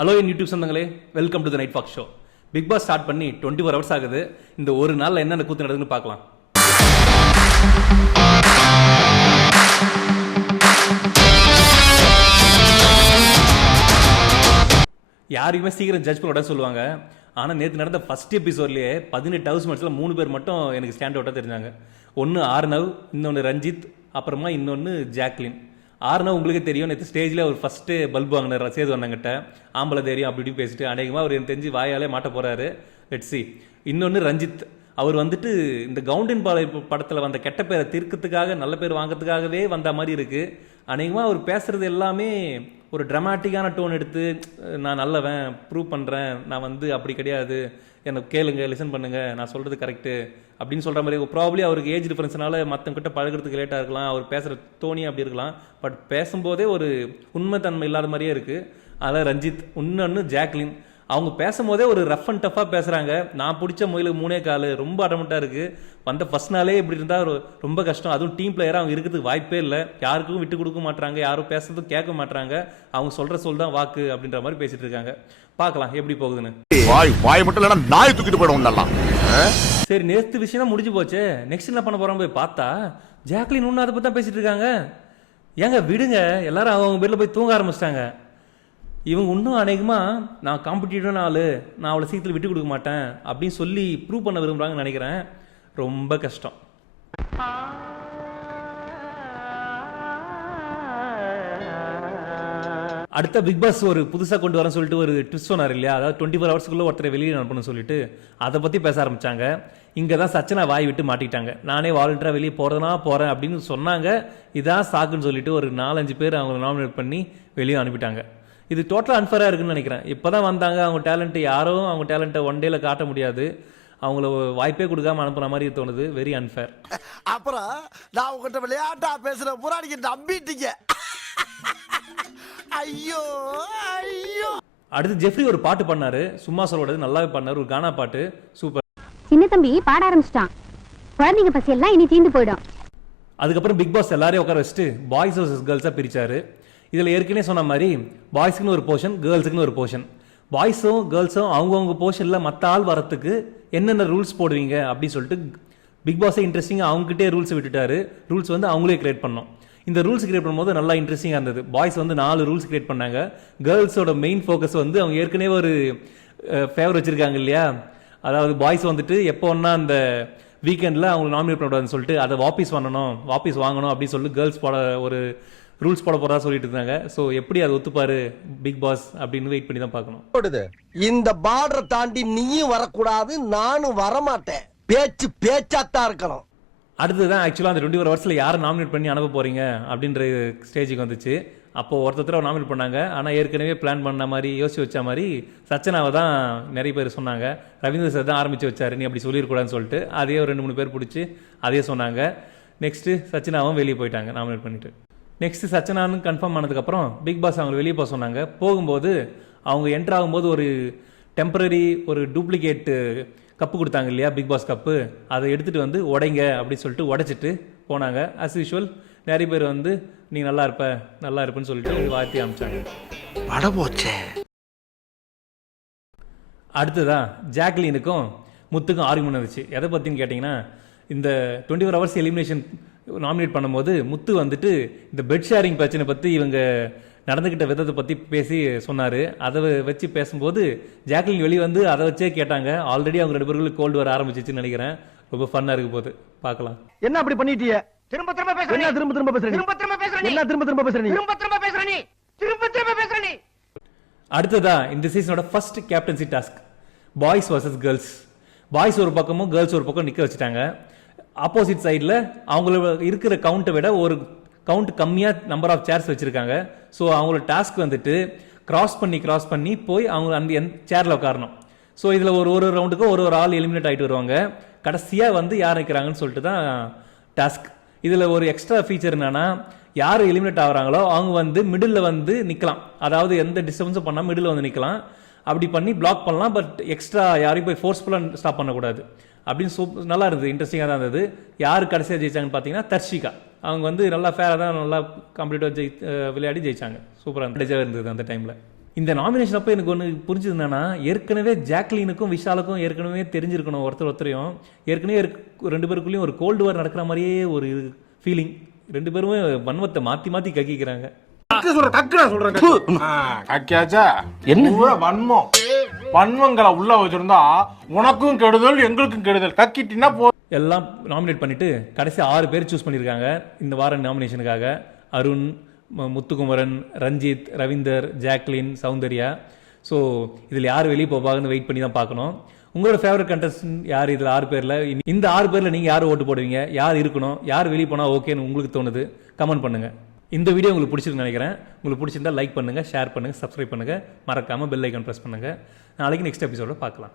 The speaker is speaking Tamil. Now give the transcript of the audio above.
ஹலோ என் யூடியூப் சொந்தங்களே, welcome to the night fox show. Bigg Boss start பண்ணி 24 ஹவர்ஸ் ஆகுது. இந்த ஒரு நாளில் என்னென்ன கூத்து நடக்குதுன்னு பார்க்கலாம். யாரையுமே சீக்கிரம் ஜட்ஜ் பண்ண சொல்லுவாங்க. ஆனால் நேற்று நடந்த ஃபர்ஸ்ட் எபிசோட்லேயே 18 ஹவுஸ் மேட்ஸில் 3 பேர் மட்டும் எனக்கு ஸ்டாண்ட் அவுட்டாக தெரிஞ்சாங்க. ஒன்று ஆர்னவ், இன்னொன்று ரஞ்சித், அப்புறமா இன்னொன்று ஜாக்லின். ஆர்னவ் உங்களுக்கே தெரியும், நேற்று ஸ்டேஜில் அவர் ஃபஸ்ட்டு பல்பு வாங்கினார் சேது வந்தங்கிட்ட. ஆம்பளை தெரியும் அப்படி இப்படி பேசிட்டு அநேகமாக அவர் எனக்கு தெரிஞ்சு வாயாலே மாட்ட போகிறாரு. Let's see. இன்னொன்று ரஞ்சித், அவர் வந்துட்டு இந்த கவுண்டின் பாலை படத்தில் வந்த கெட்ட பேரை தீர்க்கறதுக்காக நல்ல பேர் வாங்கிறதுக்காகவே வந்த மாதிரி இருக்குது. அநேகமாக அவர் பேசுகிறது எல்லாமே ஒரு ட்ராமாட்டிக்கான டோன் எடுத்து, நான் நல்லவன் ப்ரூவ் பண்ணுறேன், நான் அப்படி கிடையாது, எனக்கு கேளுங்க, லிசன் பண்ணுங்கள், நான் சொல்கிறது கரெக்டு அப்படின்னு சொல்கிற மாதிரி. ப்ராப்ளி அவருக்கு ஏஜ் டிஃப்ரென்ஸ்னால மற்றவங்கிட்ட பழகிறதுக்கு லேட்டாக இருக்கலாம், அவர் பேசுகிற தோணி அப்படி இருக்கலாம். பட் பேசும்போதே ஒரு உண்மைத்தன்மை இல்லாத மாதிரியே இருக்குது. அதில் ரஞ்சித், இன்னொன்று ஜாக்லின், அவங்க பேசும்போதே ஒரு ரஃப் அண்ட் டஃப்பாக பேசுகிறாங்க. நான் பிடிச்ச முயலுக்கு 3 கால், ரொம்ப அடமெண்ட்டாக இருக்குது. வந்த ஃபர்ஸ்ட் நாளே இப்படி இருந்தால் ரொம்ப கஷ்டம். அதுவும் டீம் பிளேயராக அவங்க இருக்கிறதுக்கு வாய்ப்பே இல்லை. யாருக்கும் விட்டு கொடுக்க மாட்டாங்க, யாரும் பேசுறதும் கேட்க மாட்டாங்க. அவங்க சொல்கிற சொல் தான் வாக்கு அப்படின்ற மாதிரி பேசிட்டு இருக்காங்க. பார்க்கலாம் எப்படி போகுதுன்னு. வாய் மட்டும் இல்லைன்னா நாய் தூக்கிட்டு போயிடும். சரி, நேற்று விஷயம் தான் முடிஞ்சு போச்சு. நெக்ஸ்ட் என்ன பண்ண போகிறோம் போய் பார்த்தா ஜாக்லின் இன்னும் அதை பற்றி தான் பேசிட்டு இருக்காங்க. ஏங்க விடுங்க, எல்லாரும் அவங்க பேரில் போய் தூங்க ஆரம்பிச்சிட்டாங்க. இவங்க இன்னும் அநேகமாக நான் காம்படிட்டிவான ஆள், நான் அவளை சீக்கிரத்தில் விட்டு கொடுக்க மாட்டேன் அப்படின்னு சொல்லி ப்ரூவ் பண்ண விரும்புகிறாங்கன்னு நினைக்கிறேன். ரொம்ப கஷ்டம். அடுத்த பிக் பாஸ் ஒரு புதுசாக கொண்டு வரேன்னு சொல்லிட்டு ஒரு ட்விஸ்ட் சொன்னார் இல்லையா, அதாவது 24 ஹவர்ஸ்க்குள்ளே ஒருத்தரை வெளியே அனுப்பணும்னு சொல்லிட்டு அதை பற்றி பேச ஆரம்பித்தாங்க. இங்கே தான் சச்சனா வாய் விட்டு மாட்டிக்கிட்டாங்க. நானே வாலண்டியராக வெளியே போகிறதுனா போகிறேன் அப்படின்னு சொன்னாங்க. இதான் சாக்குன்னு சொல்லிட்டு ஒரு 4-5 பேர் அவங்களை நாமினேட் பண்ணி வெளியே அனுப்பிட்டாங்க. இது டோட்டலாக அன்ஃபேராக இருக்குன்னு நினைக்கிறேன். இப்போ தான் வந்தாங்க, அவங்க டேலண்ட்டு யாரும் அவங்க டேலண்ட்டை ஒன் டேல காட்ட முடியாது. அவங்கள வாய்ப்பே கொடுக்காம அனுப்புன மாதிரி தோணுது. Very unfair. அப்புறம் நான் உங்ககிட்ட விளையாட்டா பேசுற பூரா நீங்க நம்பிட்டீங்க. ஐயோ ஐயோ. அடுத்து ஜெஃப்ரி ஒரு பாட்டு பண்ணாரு, சும்மா சொல்லோடது நல்லாவே பண்ணாரு, ஒரு கானா பாட்டு, சூப்பர். சின்ன தம்பி பாட ஆரம்பிச்சிட்டான். குழந்தைங்க பசி எல்லாம் இனி தீந்து போயிடும். அதுக்கப்புறம் பிக் பாஸ் எல்லாரையும் உட்கார வச்சுட்டு பாய்ஸ் வர்சஸ் கேர்ள்ஸாக பிரிச்சாரு. இதில் ஏற்கனவே சொன்ன மாதிரி பாய்ஸுக்குன்னு ஒரு போர்ஷன், கேர்ள்ஸுக்குன்னு ஒரு போர்ஷன். பாய்ஸும் கேர்ள்ஸும் அவங்கவுங்க போர்ஷனில் மற்ற ஆள் வரத்துக்கு என்னென்ன ரூல்ஸ் போடுவீங்க அப்படின்னு சொல்லிட்டு பிக் பாஸே இன்ட்ரெஸ்டிங்காக அவங்ககிட்டே ரூல்ஸை விட்டுட்டாரு. ரூல்ஸ் அவங்களே கிரியேட் பண்ணோம். இந்த ரூல்ஸ் கிரியேட் பண்ணும்போது நல்லா இன்ட்ரெஸ்டிங்காக இருந்தது. பாய்ஸ் 4 ரூல்ஸ் கிரியேட் பண்ணாங்க. கேர்ள்ஸோட மெயின் ஃபோக்கஸ் அவங்க ஏற்கனவே ஒரு ஃபேவர் வச்சுருக்காங்க இல்லையா, அதாவது பாய்ஸ் எப்போ ஒன்றா அந்த வீக்கெண்டில் அவங்களை நாமினேட் பண்ணக்கூடாதுன்னு சொல்லிட்டு அதை வாபஸ் வாங்கணும் அப்படின்னு சொல்லி கேர்ள்ஸ் ஒரு ரூல்ஸ் போட போறதா சொல்லிட்டு இருந்தாங்க. ஸோ எப்படி அதை ஒத்துப்பாரு பிக் பாஸ் அப்படின்னு வெயிட் பண்ணி தான் பார்க்கணும். இந்த பார்டரை தாண்டி நீயும் வரக்கூடாது, நானும் வரமாட்டேன். பேச்சாத்தான் இருக்கணும். அடுத்ததான் ஆக்சுவலாக அந்த 24 ஹவர்ஸில் யாரை நாமினேட் பண்ணி அனுப்ப போறீங்க அப்படின்ற ஸ்டேஜுக்கு வந்துச்சு. அப்போது ஒருத்தர் நாமினேட் பண்ணாங்க. ஆனால் ஏற்கனவே பிளான் பண்ண மாதிரி யோசிச்சு வச்ச மாதிரி சச்சனாவை தான் நிறைய பேர் சொன்னாங்க. ரவீந்திர சார் தான் ஆரம்பித்து வச்சாரு, நீ அப்படி சொல்லியிருக்கூடாதுன்னு சொல்லிட்டு அதே ஒரு 2-3 பேர் பிடிச்சி அதே சொன்னாங்க. நெக்ஸ்ட்டு சச்சனாவும் வெளியே போயிட்டாங்க நாமினேட் பண்ணிட்டு. நெக்ஸ்ட் சச்சனான்னு கன்ஃபார்ம் ஆனதுக்கப்புறம் பிக் பாஸ் அவங்க வெளியே போக சொன்னாங்க. போகும்போது அவங்க என்ட்ரு ஆகும்போது ஒரு டெம்பரரி ஒரு டூப்ளிகேட்டு கப்பு கொடுத்தாங்க இல்லையா, பிக் பாஸ் கப்பு, அதை எடுத்துகிட்டு உடைங்க அப்படின்னு சொல்லிட்டு உடைச்சிட்டு போனாங்க. அஸ் யூஷுவல் நிறைய பேர் நீ நல்லா இருப்பேன்னு சொல்லிட்டு வாழ்த்தி அனுப்பிச்சாங்க. அடுத்ததான் ஜாக்லினுக்கும் முத்துக்கும் ஆர்குமெண்ட் வந்துச்சு. எதை பற்றின்னு கேட்டிங்கன்னா, இந்த 24 ஹவர்ஸ் எலிமினேஷன் நாமினேட் பண்ணும்போது முத்து இந்த பெட் ஷேரிங் பிரச்சனை பற்றி இவங்க நடந்துக்கிட்ட விதத்தை பற்றி பேசி சொன்னார். அதை வச்சு பேசும்போது ஜாக்லின் வெளியே அதை வச்சே கேட்டாங்க. ஆல்ரெடி அவங்க 2 பேர்களுக்கு கோல்டு வர ஆரம்பிச்சிச்சுன்னு நினைக்கிறேன். ரொம்ப ஃபன்னாக இருக்க போது பார்க்கலாம். என்ன அப்படி பண்ணிட்டீங்க? திரும்ப திரும்ப பேசுறீங்க. என்ன திரும்ப திரும்ப பேசுறீங்க? திரும்ப திரும்ப பேசுறீங்க. என்ன திரும்ப திரும்ப பேசுறீங்க? திரும்ப திரும்ப பேசுறீங்க. திரும்ப திரும்ப பேசுறீங்க. அடுத்ததா இந்த சீசனோட first captaincy task, boys versus girls. Boys ஒரு பக்கமும் கேர்ள்ஸ் ஒரு பக்கம் நிற்க வச்சுட்டாங்க. ஆப்போசிட் சைடில் அவங்கள இருக்கிற கவுண்ட்டை விட ஒரு கவுண்ட் கம்மியாக நம்பர் ஆஃப் சேர்ஸ் வச்சுருக்காங்க. ஸோ அவங்களோட டாஸ்க் கிராஸ் பண்ணி போய் அவங்க அந்த சேரில் உட்காரணும். ஸோ இதில் ஒரு ரவுண்டுக்கு ஒரு ஆள் எலிமினேட் ஆகிட்டு வருவாங்க. கடைசியாக யார் நிற்கிறாங்கன்னு சொல்லிட்டு தான் டாஸ்க். இதில் ஒரு எக்ஸ்ட்ரா ஃபீச்சர் என்னன்னா, யார் எலிமினேட் ஆகிறாங்களோ அவங்க மிடில் நிற்கலாம். அதாவது எந்த டிஸ்டர்பன்ஸும் பண்ணால் மிடில் நிற்கலாம். அப்படி பண்ணி பிளாக் பண்ணலாம். பட் எக்ஸ்ட்ரா யாரையும் போய் ஃபோர்ஸ்ஃபுல்லாக ஸ்டாப் பண்ணக்கூடாது அப்படின்னு நல்லா இருந்தது, இன்ட்ரெஸ்டிங்காக தான் இருந்தது. யார் கடைசியாக ஜெயிச்சாங்கன்னு பார்த்தீங்கன்னா தர்ஷிகா. அவங்க நல்லா ஃபேராக தான் நல்லா கம்ப்ளீட்டாக விளையாடி ஜெயிச்சாங்க. சூப்பராக இருந்தது அந்த டைமில். இந்த நாமினேஷன் அப்போ எனக்கு ஒன்று புரிஞ்சது என்னன்னா, ஏற்கனவே ஜாக்லினுக்கும் விஷாலுக்கும் ஏற்கனவே தெரிஞ்சிருக்கணும் ஒருத்தரையும். ஏற்கனவே ரெண்டு பேருக்குள்ளேயும் ஒரு கோல்டு வார் நடக்கிற மாதிரியே ஒரு ஃபீலிங். ரெண்டு பேருமே வன்மத்தை மாற்றி மாற்றி கக்கிக்கிறாங்க. கக்கியாச்சா என்ன வன்மங்களை உள்ள வச்சிருந்தா உனக்கும் கெடுதல் எங்களுக்கும் கெடுதல். கக்கிட்டினா போ. எல்லாம் நாமினேட் பண்ணிட்டு கடைசி 6 பேர் சூஸ் பண்ணியிருக்காங்க இந்த வார நாமினேஷனுக்காக. அருண், முத்துக்குமரன், ரஞ்சித், ரவீந்தர், ஜாக்லின், சௌந்தர்யா. ஸோ இதில் யார் வெளியே போவாங்கன்னு வெயிட் பண்ணி தான் பார்க்கணும். உங்களோட ஃபேவரட் கண்டஸ்டன்ட் யார் இதில் 6 பேரில்? இந்த 6 பேரில் நீங்கள் யார் ஓட்டு போடுவீங்க? யார் இருக்கணும்? யார் வெளியே போனால் ஓகேன்னு உங்களுக்கு தோணுது? கமெண்ட் பண்ணுங்கள். இந்த வீடியோ உங்களுக்கு பிடிச்சிருக்குன்னு நினைக்கிறேன். உங்களுக்கு பிடிச்சிருந்தா லைக் பண்ணுங்கள், ஷேர் பண்ணுங்கள், சப்ஸ்கிரைப் பண்ணுங்கள். மறக்காமல் பெல் ஐக்கான் ப்ரெஸ் பண்ணுங்கள். நாளைக்கு நெக்ஸ்ட் எபிசோட பார்க்கலாம்.